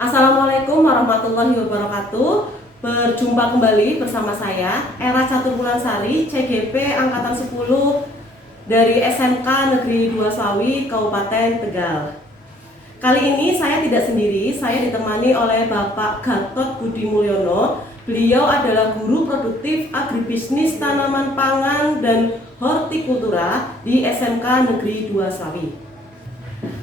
Assalamualaikum warahmatullahi wabarakatuh. Berjumpa kembali bersama saya Era Catur Wulansari, CGP Angkatan 10 dari SMK Negeri 2 Slawi, Kabupaten Tegal. Kali ini saya tidak sendiri, saya ditemani oleh Bapak Gatot Budi Mulyono. Beliau adalah guru produktif agribisnis tanaman pangan dan hortikultura di SMK Negeri 2 Slawi.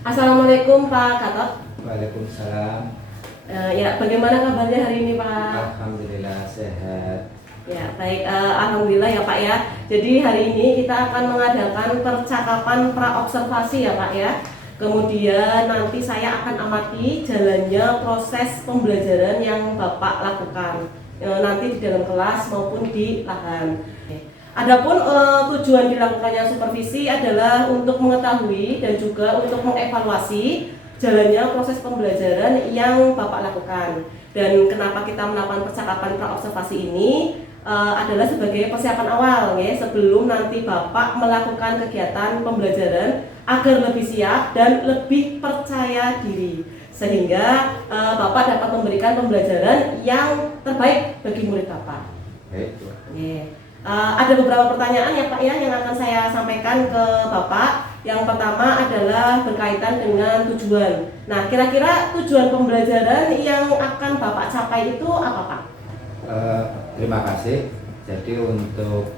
Assalamualaikum Pak Gatot. Waalaikumsalam. Ya, bagaimana kabarnya hari ini Pak? Alhamdulillah sehat. Ya, baik. Alhamdulillah ya Pak ya. Jadi hari ini kita akan mengadakan percakapan praobservasi ya Pak ya. Kemudian nanti saya akan amati jalannya proses pembelajaran yang Bapak lakukan nanti di dalam kelas maupun di lahan. Adapun tujuan dilakukannya supervisi adalah untuk mengetahui dan juga untuk mengevaluasi jalannya proses pembelajaran yang Bapak lakukan. Dan kenapa kita melakukan percakapan praobservasi ini adalah sebagai persiapan awal ya, sebelum nanti Bapak melakukan kegiatan pembelajaran agar lebih siap dan lebih percaya diri, sehingga Bapak dapat memberikan pembelajaran yang terbaik bagi murid Bapak. Baik. Ada beberapa pertanyaan ya Pak ya yang akan saya sampaikan ke Bapak. Yang pertama adalah berkaitan dengan tujuan. Nah, kira-kira tujuan pembelajaran yang akan Bapak capai itu apa Pak? Terima kasih. Jadi untuk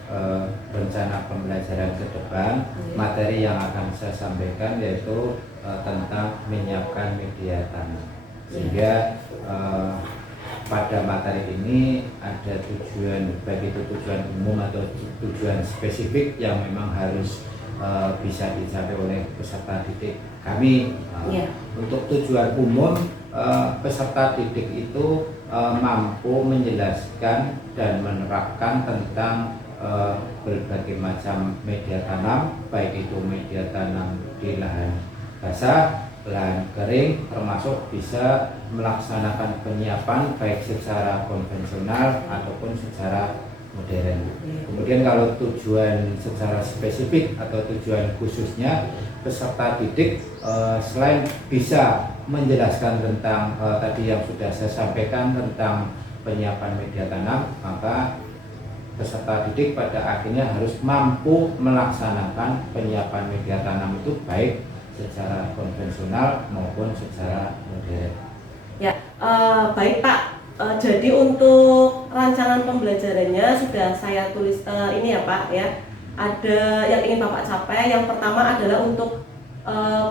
rencana pembelajaran ke depan, materi yang akan saya sampaikan yaitu tentang menyiapkan media tanam. Sehingga pada materi ini ada tujuan, baik itu tujuan umum atau tujuan spesifik yang memang harus bisa dicapai oleh peserta didik kami. Untuk tujuan umum, peserta didik itu mampu menjelaskan dan menerapkan tentang berbagai macam media tanam, baik itu media tanam di lahan basah, lahan kering, termasuk bisa melaksanakan penyiapan baik secara konvensional ataupun secara modern. Kemudian kalau tujuan secara spesifik atau tujuan khususnya, peserta didik selain bisa menjelaskan tentang tadi yang sudah saya sampaikan tentang penyiapan media tanam, maka peserta didik pada akhirnya harus mampu melaksanakan penyiapan media tanam itu baik secara konvensional maupun secara modern. Ya, baik Pak. Jadi untuk rancangan pembelajarannya sudah saya tulis ini ya Pak ya. Ada yang ingin Bapak capai. Yang pertama adalah untuk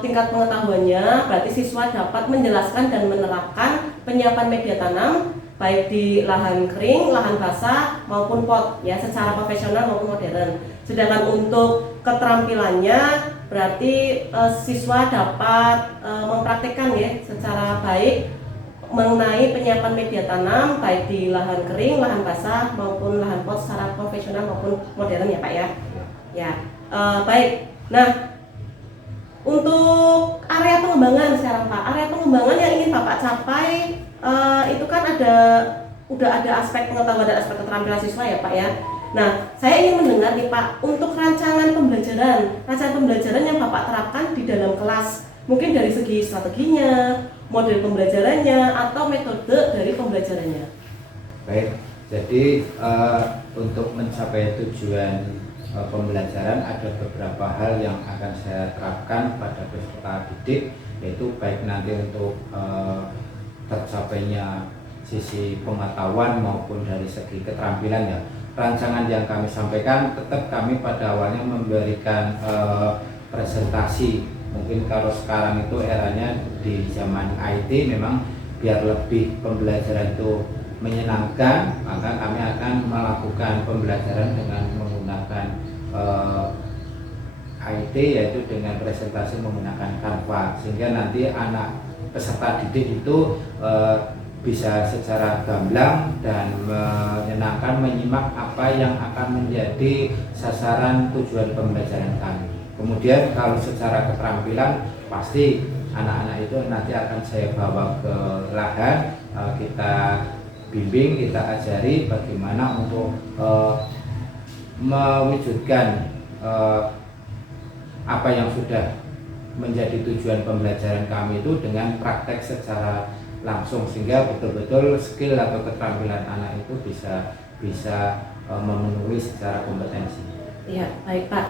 tingkat pengetahuannya, berarti siswa dapat menjelaskan dan menerapkan penyiapan media tanam baik di lahan kering, lahan basah maupun pot ya, secara profesional maupun modern. Sedangkan untuk keterampilannya berarti siswa dapat mempraktikkan ya secara baik mengenai penyiapan media tanam baik di lahan kering, lahan basah maupun lahan pot secara profesional maupun modern ya Pak ya. Ya, baik. Nah, untuk area pengembangan sekarang Pak, area pengembangan yang ingin Bapak capai itu kan udah ada aspek pengetahuan dan aspek keterampilan siswa ya Pak ya. Nah, saya ingin mendengar nih Pak, untuk rancangan pembelajaran yang Bapak terapkan di dalam kelas, mungkin dari segi strateginya, model pembelajarannya, atau metode dari pembelajarannya. Baik, jadi untuk mencapai tujuan pembelajaran ada beberapa hal yang akan saya terapkan pada peserta didik, yaitu baik nanti untuk tercapainya sisi pengetahuan maupun dari segi keterampilan ya. Rancangan yang kami sampaikan tetap kami pada awalnya memberikan presentasi. Mungkin kalau sekarang itu eranya di zaman IT, memang biar lebih pembelajaran itu menyenangkan, maka kami akan melakukan pembelajaran dengan menggunakan IT, yaitu dengan presentasi menggunakan Canva, sehingga nanti anak peserta didik itu bisa secara gamblang dan menyenangkan menyimak apa yang akan menjadi sasaran tujuan pembelajaran kami. Kemudian kalau secara keterampilan, pasti anak-anak itu nanti akan saya bawa ke lahan, kita bimbing, kita ajari bagaimana untuk mewujudkan apa yang sudah menjadi tujuan pembelajaran kami itu dengan praktek secara langsung, sehingga betul-betul skill atau keterampilan anak itu bisa memenuhi secara kompetensi. Iya, baik Pak.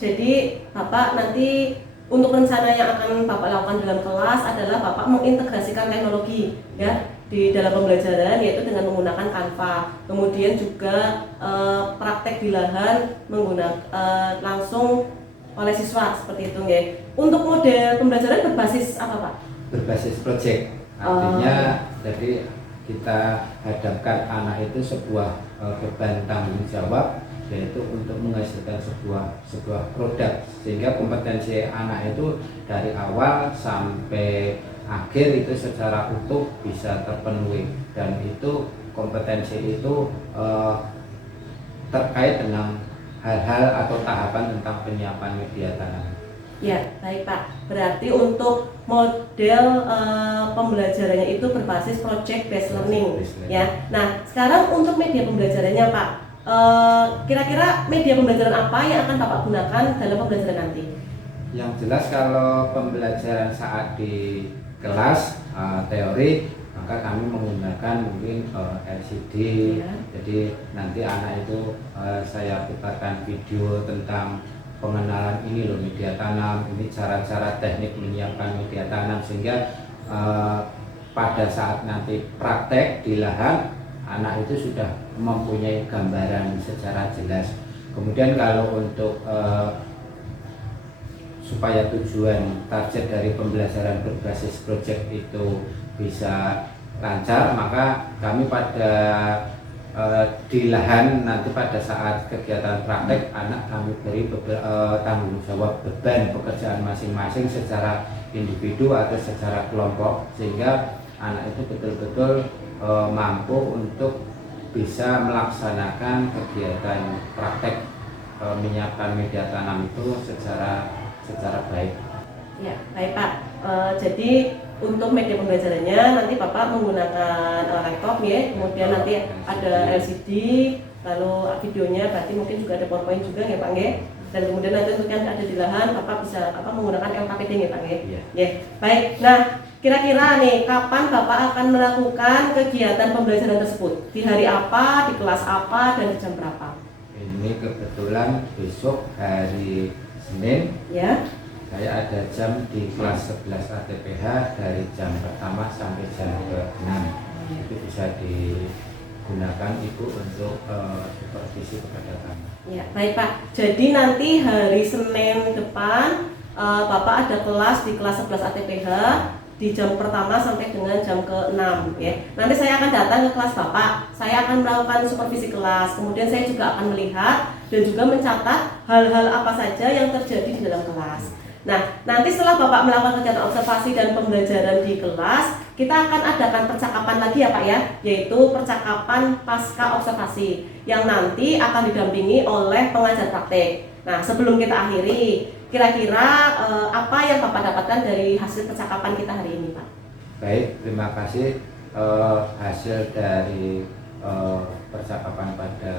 Jadi Bapak nanti untuk rencana yang akan Bapak lakukan dalam kelas adalah Bapak mengintegrasikan teknologi ya di dalam pembelajaran, yaitu dengan menggunakan Canva. Kemudian juga praktek di lahan menggunakan langsung oleh siswa seperti itu ya. Untuk model pembelajaran berbasis apa Pak? Berbasis project, artinya jadi kita hadapkan anak itu sebuah beban tanggung jawab, yaitu untuk menghasilkan sebuah produk, sehingga kompetensi anak itu dari awal sampai akhir itu secara utuh bisa terpenuhi, dan itu kompetensi itu terkait dengan hal-hal atau tahapan tentang penyiapan media tanam. Ya, baik Pak. Berarti untuk model pembelajarannya itu berbasis project based learning, ya. Nah, sekarang untuk media pembelajarannya Pak, kira-kira media pembelajaran apa yang akan Bapak gunakan dalam pembelajaran nanti? Yang jelas kalau pembelajaran saat di kelas teori, maka kami menggunakan mungkin LCD, Ya. jadi nanti anak itu saya putarkan video tentang pengenalan ini loh media tanam, ini cara-cara teknik menyiapkan media tanam, sehingga pada saat nanti praktek di lahan anak itu sudah mempunyai gambaran secara jelas. Kemudian kalau untuk supaya tujuan target dari pembelajaran berbasis project itu bisa lancar, maka kami pada di lahan nanti pada saat kegiatan praktek anak kami beri tanggung jawab beban pekerjaan masing-masing secara individu atau secara kelompok, sehingga anak itu betul-betul mampu untuk bisa melaksanakan kegiatan praktek menyiapkan media tanam itu secara baik. Ya, baik Pak. Jadi untuk media pembelajarannya nanti Bapak menggunakan laptop ya, kemudian nanti ada LCD, lalu videonya berarti mungkin juga ada PowerPoint juga ya Pak ya. Dan kemudian nanti untuk yang ada di lahan Bapak bisa menggunakan LKPD ya Pak ya. Ya, baik. Nah, kira-kira nih kapan Bapak akan melakukan kegiatan pembelajaran tersebut? Di hari apa, di kelas apa, dan di jam berapa? Ini kebetulan besok hari Senin. Ya. Saya ada jam di kelas 11 ATPH dari jam pertama sampai jam ke-6. Itu bisa digunakan Ibu untuk supervisi kepada kami. Ya, baik Pak. Jadi nanti hari Senin depan Bapak ada kelas di kelas 11 ATPH di jam pertama sampai dengan jam ke-6 ya. Nanti saya akan datang ke kelas Bapak. Saya akan melakukan supervisi kelas. Kemudian saya juga akan melihat dan juga mencatat hal-hal apa saja yang terjadi di dalam kelas. Nah, nanti setelah Bapak melakukan kegiatan observasi dan pembelajaran di kelas, kita akan adakan percakapan lagi ya Pak ya, yaitu percakapan pasca observasi yang nanti akan didampingi oleh pengajar praktek. Nah, sebelum kita akhiri, kira-kira apa yang Bapak dapatkan dari hasil percakapan kita hari ini Pak? Baik, terima kasih. Hasil dari percakapan pada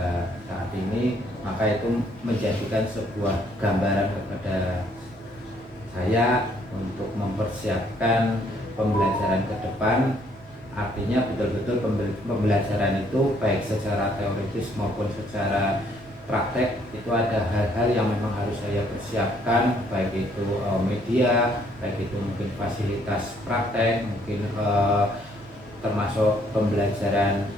saat ini, maka itu menjadikan sebuah gambaran kepada saya untuk mempersiapkan pembelajaran ke depan. Artinya betul-betul pembelajaran itu baik secara teoritis maupun secara praktek itu ada hal-hal yang memang harus saya persiapkan, baik itu media, baik itu mungkin fasilitas praktek, mungkin termasuk pembelajaran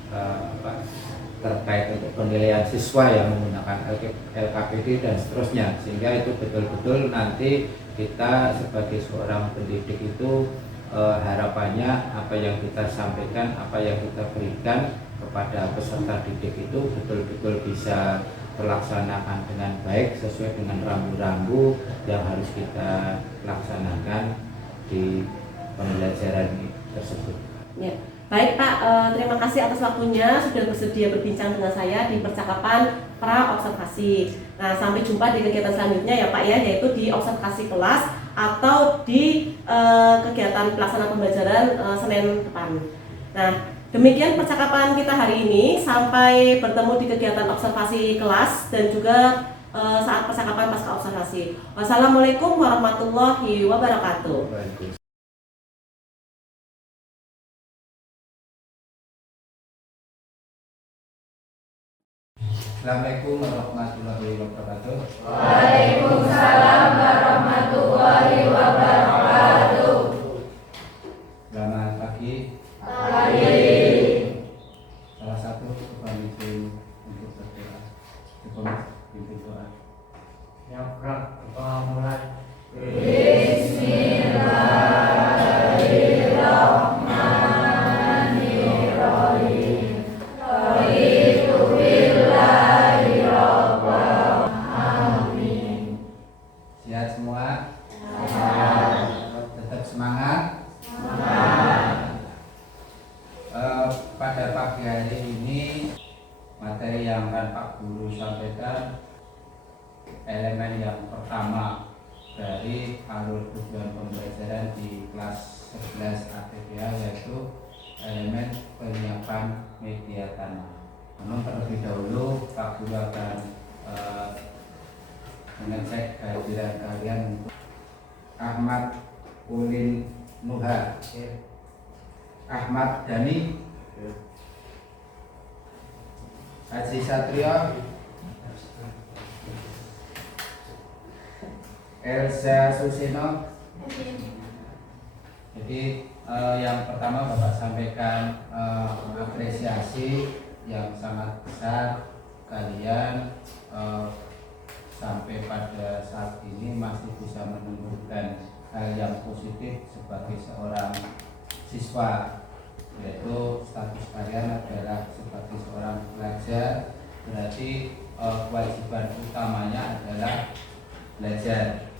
terkait untuk penilaian siswa yang menggunakan LKPD dan seterusnya, sehingga itu betul-betul nanti kita sebagai seorang pendidik itu harapannya apa yang kita sampaikan, apa yang kita berikan kepada peserta didik itu betul-betul bisa terlaksanakan dengan baik sesuai dengan rambu-rambu yang harus kita laksanakan di pembelajaran tersebut. Ya. Baik Pak, terima kasih atas waktunya sudah bersedia berbincang dengan saya di percakapan pra observasi. Nah, sampai jumpa di kegiatan selanjutnya ya Pak ya, yaitu di observasi kelas atau di kegiatan pelaksanaan pembelajaran Senin depan. Nah, demikian percakapan kita hari ini. Sampai bertemu di kegiatan observasi kelas dan juga saat percakapan pasca observasi. Wassalamualaikum warahmatullahi wabarakatuh. Assalamualaikum warahmatullahi wabarakatuh. Waalaikumsalam warahmatullahi wabarakatuh. Selamat pagi. Pagi. Salah satu pemimpin untuk berdoa. Cukup pimpin doa. Yang berat, mulai. Bismillahirrahmanirrahim. Raditu billahi rabban. Amin. Siap semua? Tetap semangat. Pada pagi hari ini materi yang akan Pak Guru sampaikan elemen yang pertama dari alur tujuan pembelajaran di kelas 11 ATPA, yaitu elemen penyiapan media tanam. Namun terlebih dahulu Pak Guru akan mengecek kehadiran kalian. Ahmad Ulin Nuha, Ahmad Dhani, Haji Satrio, Elsa Susino. Jadi yang pertama Bapak sampaikan apresiasi yang sangat besar kalian sampai pada saat ini masih bisa menunjukkan hal yang positif sebagai seorang siswa, yaitu status kalian adalah sebagai seorang pelajar. Berarti kewajiban utamanya adalah belajar.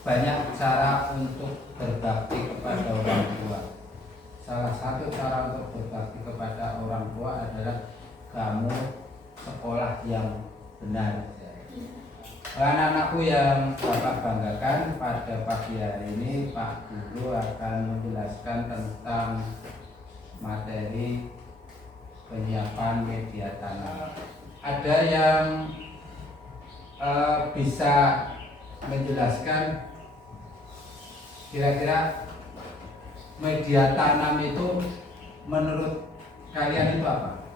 Banyak cara untuk berbakti kepada orang tua. Salah satu cara untuk berbakti kepada orang tua adalah kamu sekolah yang benar. Anak-anakku yang Bapak banggakan, pada pagi hari ini Pak Guru akan menjelaskan tentang materi penyiapan media tanam. Ada yang bisa menjelaskan kira-kira media tanam itu menurut kalian itu apa?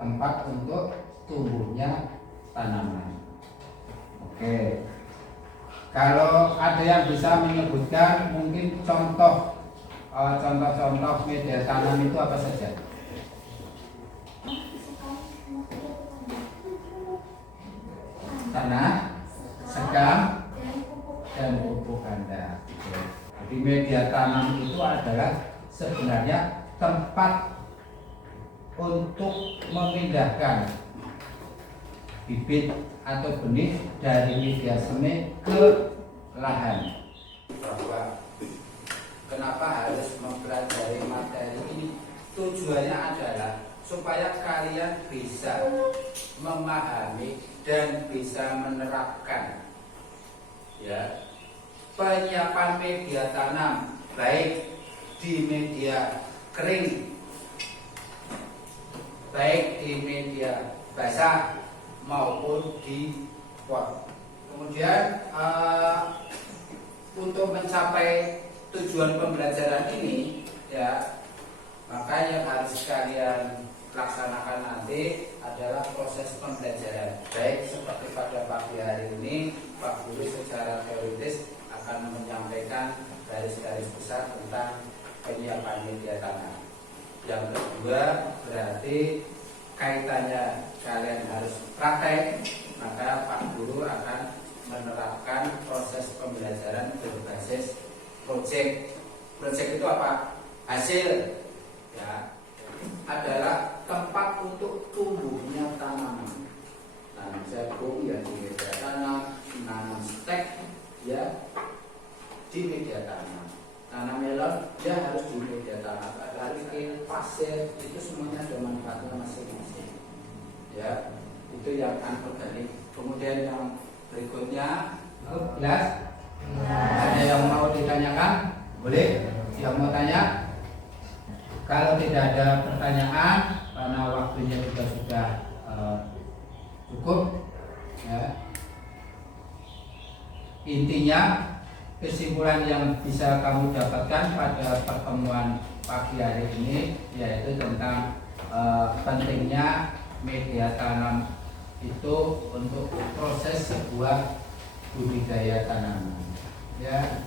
Tempat untuk tumbuhnya tanaman. Oke. Kalau ada yang bisa menyebutkan mungkin contoh-contoh media tanam itu apa saja? Tanah, sekam, dan pupuk ganda. Jadi media tanam itu adalah sebenarnya tempat untuk memindahkan bibit atau benih dari media semi ke lahan. Bahwa kenapa harus mempelajari materi ini? Tujuannya adalah supaya kalian bisa memahami dan bisa menerapkan penyiapan media tanam, baik di media kering, baik di media basah maupun di pot. Kemudian untuk mencapai tujuan pembelajaran ini, maka yang harus kalian laksanakan nanti adalah proses pembelajaran. Baik seperti pada pagi hari ini, Pak Guru secara teoritis akan menyampaikan garis-garis besar tentang penyiapan media tanam. Yang kedua berarti kaitannya kalian harus praktek, maka Pak Guru akan menerapkan proses pembelajaran berbasis proyek. Proyek itu apa? Hasil adalah tempat untuk tumbuhnya tanaman. Nanam jagung di media tanam, nanam stek di media tanam, tanam melon harus di media tanam, ada pasir, itu semuanya ada manfaatnya masing-masing. Itu yang anorganik. Kemudian yang berikutnya, jelas? Ada yang mau ditanyakan? Boleh? Yang mau tanya? Kalau tidak ada pertanyaan, karena waktunya juga sudah cukup, intinya kesimpulan yang bisa kamu dapatkan pada pertemuan pagi hari ini yaitu tentang pentingnya media tanam itu untuk proses sebuah budidaya tanaman. Ya,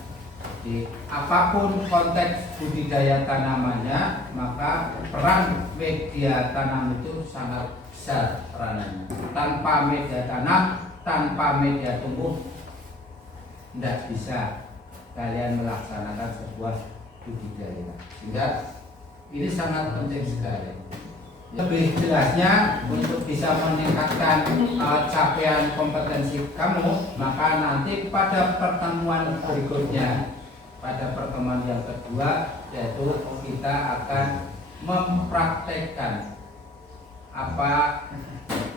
jadi apapun konteks budidaya tanamannya, maka peran media tanam itu sangat besar peranannya. Tanpa media tanam, tanpa media tumbuh, tidak bisa kalian melaksanakan sebuah budidaya. Sehingga ini sangat penting sekali. Lebih jelasnya, untuk bisa meningkatkan capaian kompetensi kamu, maka nanti pada pertemuan berikutnya, pada pertemuan yang kedua, yaitu kita akan mempraktekkan apa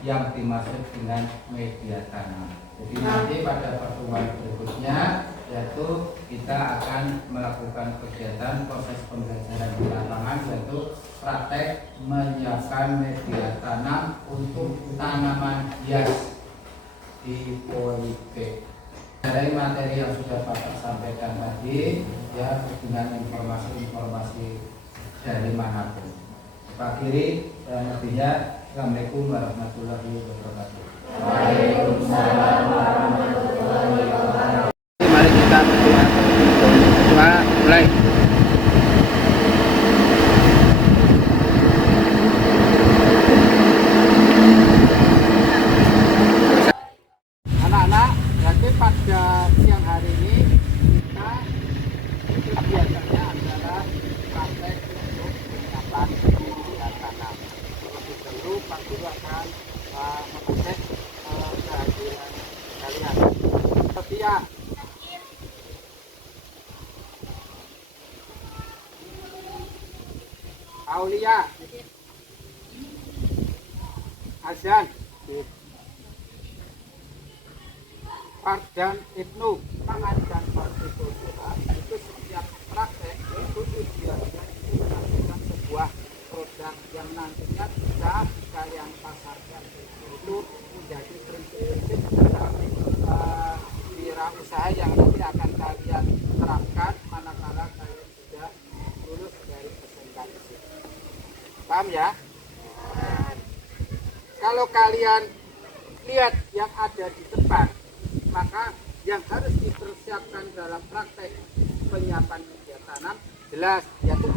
yang dimaksud dengan media tanam. Jadi nanti pada pertemuan berikutnya, yaitu kita akan melakukan kegiatan proses pembelajaran di lapangan, yaitu praktek menyiapkan media tanam untuk tanaman hias di polybag. Dari materi yang sudah Bapak sampaikan tadi, ya, dengan informasi-informasi dari manapun. Pak Kiri dan lebihnya, Assalamualaikum warahmatullahi wabarakatuh. Waalaikumsalam warahmatullahi wabarakatuh. Mari kita berdoa. Doa mulai. Anak-anak, berarti pada siang hari ini kita itu biasanya adalah praktek untuk penyiapan media tanam. Terlebih dahulu Pak Guru akan mengecek kehadiran kalian. Setia. Aulia. Azan. Fardan Ibnu, tangan dan partikel itu setiap praktek itu idealnya itu menghasilkan sebuah produk yang nantinya bisa kalian pasarkan. Itu menjadi prinsip dalam wirausaha yang nanti akan kalian terapkan manakala kalian sudah lulus dari SMK. Paham ya? Kalau kalian lihat yang ada di depan, maka yang harus dipersiapkan dalam praktek penyiapan media tanam jelas, yaitu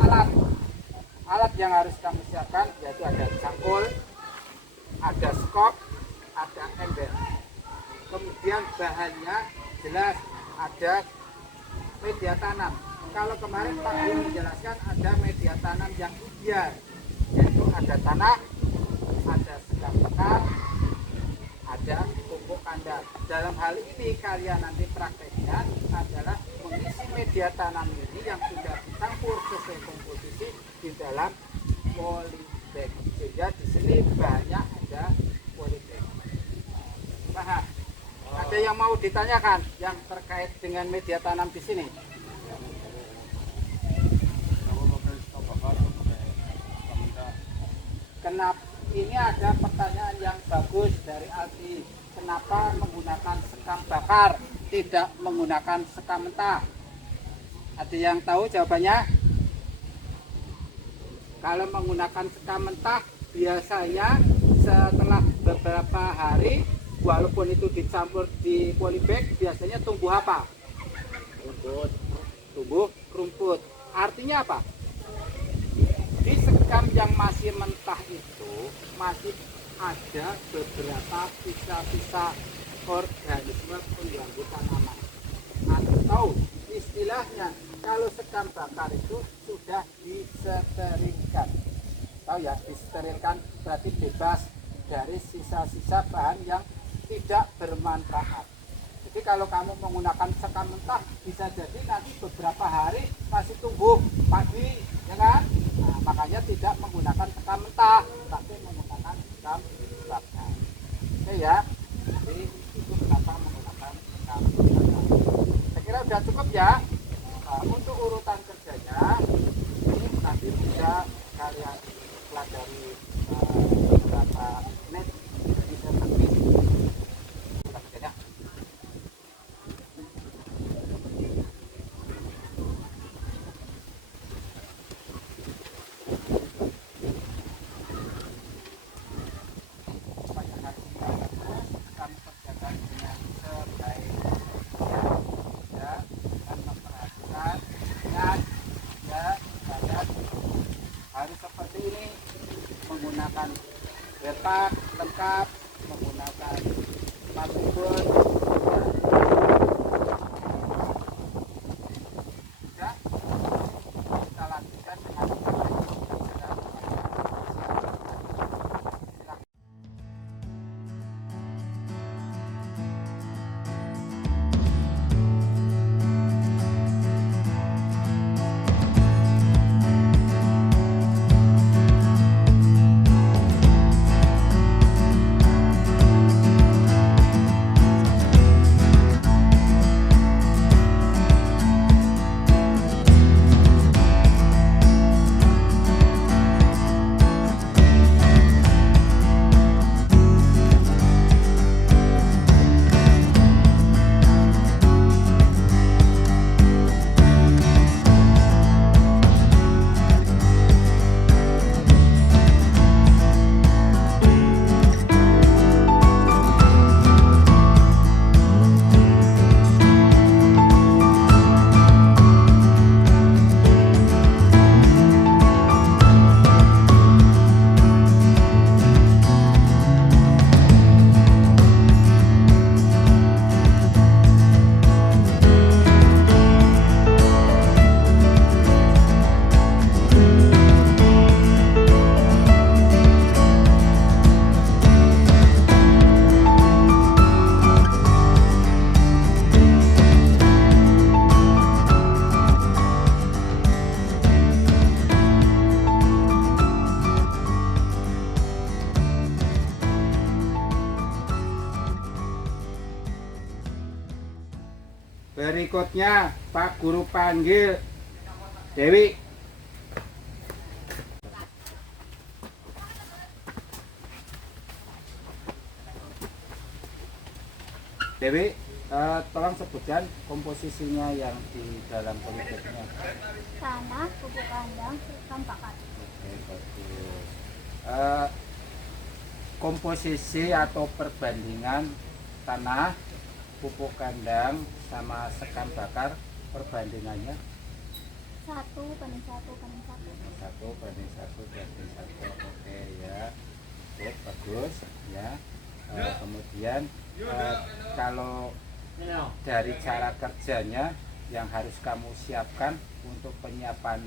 alat yang harus kamu siapkan, yaitu ada cangkul, ada skop, ada ember. Kemudian bahannya jelas ada media tanam. Kalau kemarin Pak Guru menjelaskan ada media tanam yang ideal, yaitu ada tanah, ada sekam bekar, ada pupuk kandang. Dalam hal ini kalian nanti prakteknya adalah mengisi media tanam ini yang sudah dicampur sesuai komposisi di dalam polybag. Sehingga di sini banyak ada polybag. Paham? Ada yang mau ditanyakan yang terkait dengan media tanam di sini? Kenapa? Ini ada pertanyaan yang bagus dari Aldi. Kenapa menggunakan sekam bakar, tidak menggunakan sekam mentah? Ada yang tahu jawabannya? Kalau menggunakan sekam mentah, biasanya setelah beberapa hari, walaupun itu dicampur di polybag, biasanya tumbuh apa? Rumput. Tumbuh rumput. Artinya apa? Di sekam yang masih mentah itu masih ada beberapa sisa-sisa organisme pengganggu tanaman. Atau istilahnya kalau sekam bakar itu sudah disterilkan. Tahu ya, disterilkan berarti bebas dari sisa-sisa bahan yang tidak bermanfaat. Jadi kalau kamu menggunakan sekam mentah, bisa jadi nanti beberapa hari masih tumbuh padi, ya kan? Nah, makanya tidak menggunakan sekam mentah, tapi menggunakan sekam bakar. Oke ya, jadi itu kenapa menggunakan sekam bakar. Saya kira sudah cukup ya. Nah, untuk urutan kerjanya, ini nanti bisa kalian pelajari beberapa menit, bisa terus. Berikutnya Pak Guru panggil Dewi. Dewi, tolong sebutkan komposisinya yang di dalam politeknya. Tanah, pupuk kandang, serta pakan. Oke, bagus. Komposisi atau perbandingan tanah, pupuk kandang, sama sekam bakar, perbandingannya 1:1:1. 1:1:1. Oke ya, oke, bagus ya. Kemudian kalau dari cara kerjanya yang harus kamu siapkan untuk penyiapan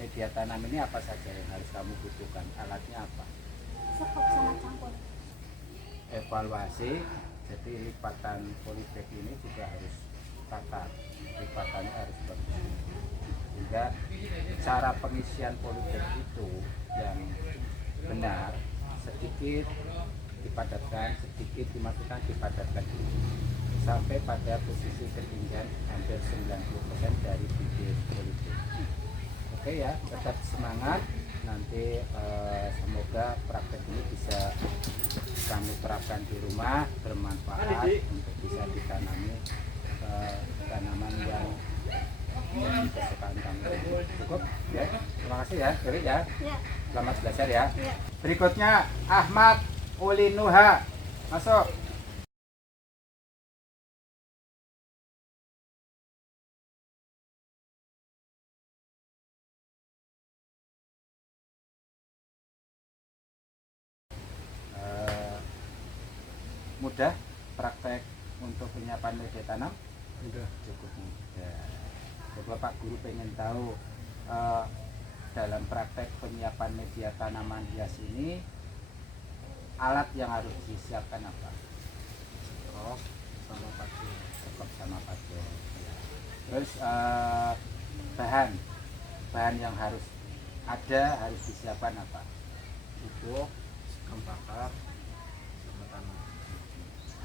media tanam ini apa saja yang harus kamu butuhkan? Alatnya apa? Sekop sama cangkul. Evaluasi, jadi lipatan polybag ini juga harus tata, lipatannya harus bagus. Sehingga cara pengisian polybag itu yang benar, sedikit dipadatkan, sedikit dimasukkan, dipadatkan sampai pada posisi ketinggian hampir 90% dari bibit polybag. Oke ya, tetap semangat. Nanti semoga praktek ini bisa kamu terapkan di rumah, bermanfaat untuk bisa ditanami tanaman yang jadi kesukaan kamu. Cukup ya, terima kasih ya, Dewi ya. Ya. Selamat belajar ya. Ya. Berikutnya Ahmad Ulinuha, masuk. Mudah praktek untuk penyiapan media tanam? Mudah, cukup mudah. Coba Pak Guru pengen tahu dalam praktek penyiapan media tanaman hias ini alat yang harus disiapkan apa? Sekop sama pacu. Sekop sama pacu. Ya. Terus bahan yang harus ada, harus disiapkan apa? Pupuk, sekam bakar, sama tanah.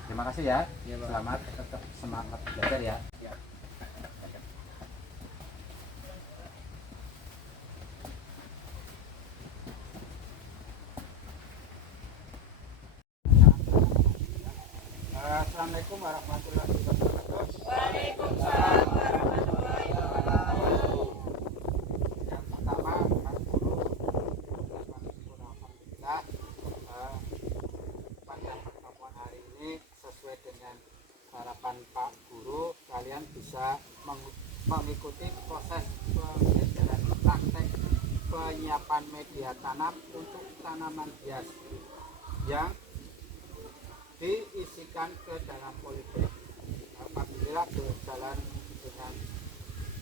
Terima kasih ya. Selamat, tetap semangat belajar ya. Ya. Assalamualaikum warahmatullahi wabarakatuh. Waalaikumsalam warahmatullahi wabarakatuh. Yang pertama, Pak Guru, alhamdulillah pada pertemuan hari ini sesuai dengan harapan Pak Guru, kalian bisa mengikuti proses pembelajaran praktek penyiapan media tanam untuk tanaman hias yang diisikan ke dalam polybag. Apabila berjalan dengan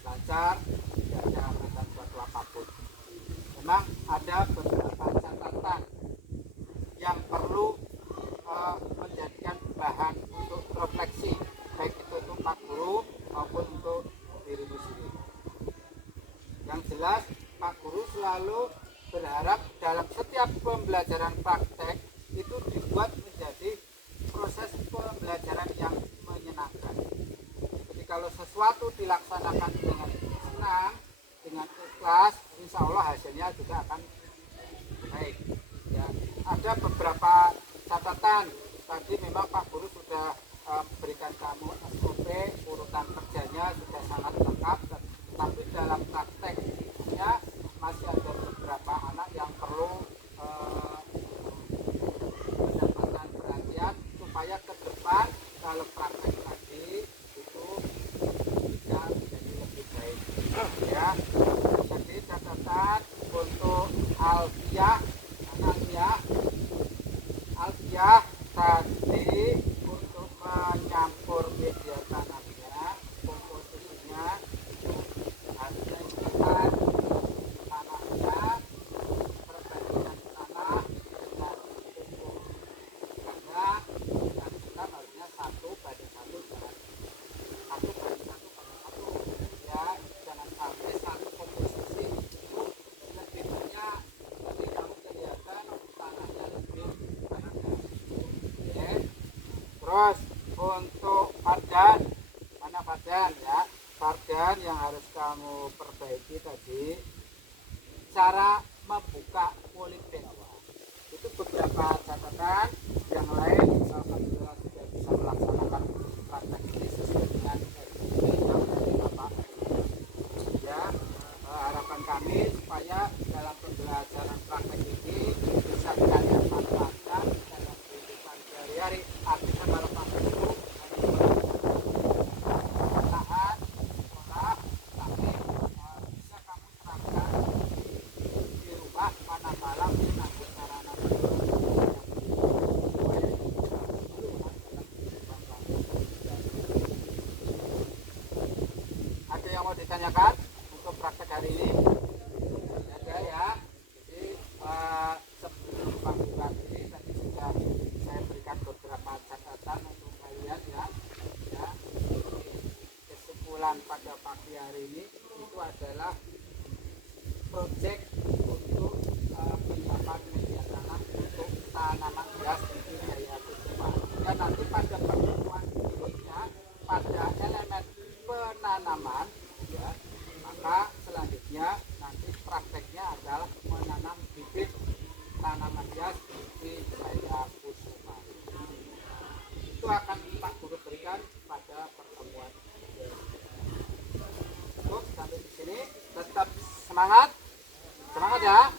lancar, tidak ada hambatan suatu apapun. Memang ada beberapa catatan yang perlu menjadikan bahan untuk refleksi, baik itu untuk Pak Guru maupun untuk dirimu sendiri. Yang jelas, Pak Guru selalu berharap dalam setiap pembelajaran praktek itu dibuat menjadi proses pembelajaran yang menyenangkan. Jadi kalau sesuatu dilaksanakan dengan senang, dengan ikhlas, insya Allah hasilnya juga akan baik. Ya, ada beberapa catatan. Tadi memang Pak Guru sudah berikan kamu SOP, urutan kerjanya sudah sangat lengkap. Tapi dalam prakteknya masih ada beberapa anak yang perlu mendapatkan perhatian supaya ke depan kalau praktek lagi itu bisa menjadi lebih baik ya. Jadi catatan untuk Alfiah tadi untuk menyampur media tanamnya, komposisinya itu harusnya ikutan tanahnya, perbandingan tanah dengan pupuk ganda dan kita harusnya 1:1 ya, jangan sampai satu komposisi itu lebih banyak jadi kamu kelihatan tanahnya lebih banyak. Oke. Terus untuk padan, mana padan ya? Sarjan yang harus kamu perbaiki tadi cara membuka polybag. Itu beberapa catatan, yang lain alhamdulillah sudah bisa melaksanakan praktek ini sesuai dengan yang dari Bapak. Ya, harapan kami supaya dalam pembelajaran praktek ini bisa kalian manfaatkan dalam kehidupan sehari-hari. Artinya kalau praktek itu tahan sekolah, tapi bisa kamu terapkan di rumah mana malam nanti sarana ada yang mau ditanyakan untuk praktek hari ini? Ada ya. Jadi sebelum pembukaan ini tadi sudah saya berikan beberapa catatan untuk kalian ya. Ya. Kesimpulan pada pagi hari ini itu adalah proyek untuk penyiapan media tanam untuk tanaman hias di Jaya Kusuma. Dan nanti pada pertemuan berikutnya pada elemen penanaman ya, maka selanjutnya nanti prakteknya adalah menanam bibit tanaman hias di Jaya Kusuma. Itu akan Pak Guru berikan pada pertemuan. Cukup sampai di sini. Tetap semangat ya.